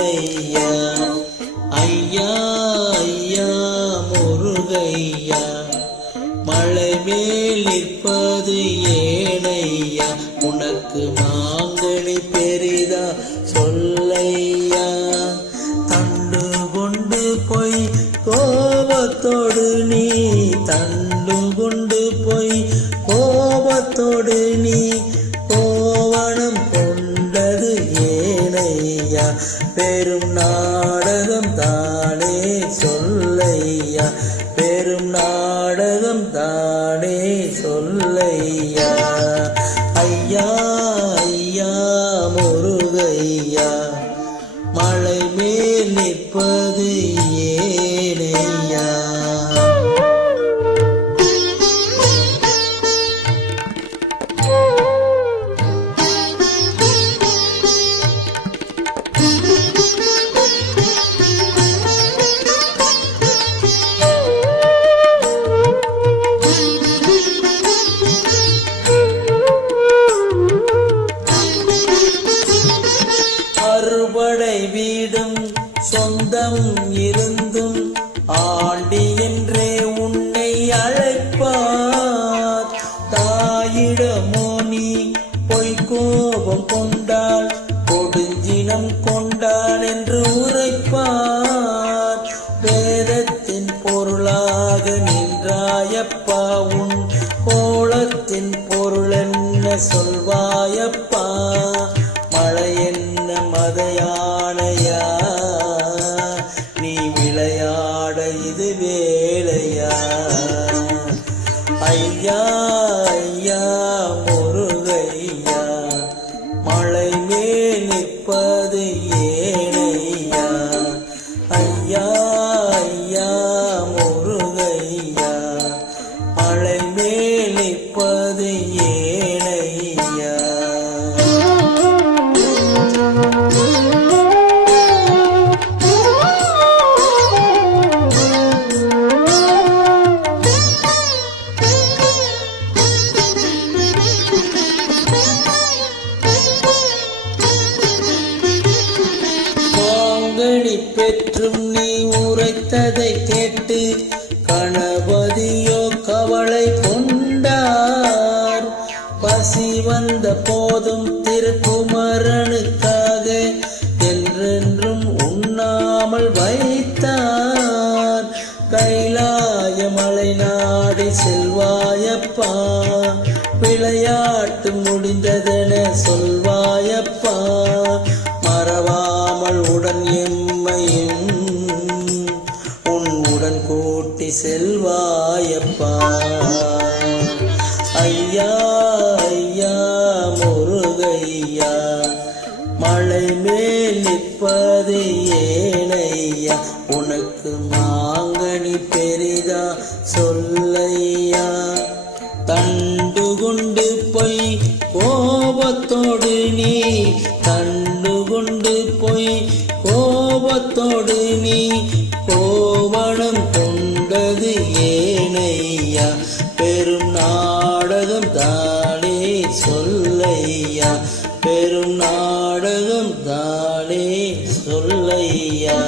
ஏனையா ஐயா ஐயா முருகையா மலை மேல் நிற்பது ஏனையா உனக்கு மாங்கனி பெரிதா சொல்லையா தண்டு கொண்டு போய் கோபத்தோடு நீ தண்டு கொண்டு போய் கோபத்தோடு நீ கோவணம் கொண்டது ஏனையா பெரும் நாடகம் தானே சொல்லையா பெரும் நாடகம் தானே சொல்லையா ஐயா ஐயா முருகையா மலை மேல் நிற்பது ஏனையா அறுபடை வீடும் சொந்தம் இருந்தும் ஆண்டி என்றே உன்னை அழைப்பார் தாயிடமோ நீ பொய் கோபம் கொண்டாள் கொடுஞ்சினம் கொண்டாள் என்று உரைப்பார் வேதத்தின் பொருளாக நின்றாயப்பா உன் கோலத்தின் பொருள் என்ன சொல்வாயப்பா மழை என்ன மதையானையா நீ விளையாட இது வேலையா ஐயா ஐயா முருகையா மலை மேல் நிற்பது ஏனையா ஐயா ஐயா முருகையா மலை மேல் நிற்பது ஏனையா பெற்றும் நீ உரைத்ததை கேட்டு கணபதியோ கவலை கொண்டார் பசி வந்த போதும் திருக்குமரனுக்காக என்றென்றும் உண்ணாமல் வைத்தார் கைலாய மலை நாடி செல்வாயப்பா விளையாட்டு முடிந்ததென சொல்வாயப்பா மறவாமல் உடன் எம்மையும் உன் உடன் கூட்டி செல்வாயப்பா ஐயா ஐயா முருகையா மலை மேல் நிற்பது ஏனையா உனக்கு மாங்கனி பெரிதா சொல்லையா தண்டு கொண்டு போய் கோபத்தோடு நீ தண்டு கொண்டு போய் கோபத்தோடு நீ கோவணம் கொண்டது ஏனையா பெரும் நாடகம் தானே சொல்லையா பெரும் நாடகம் தானே சொல்லையா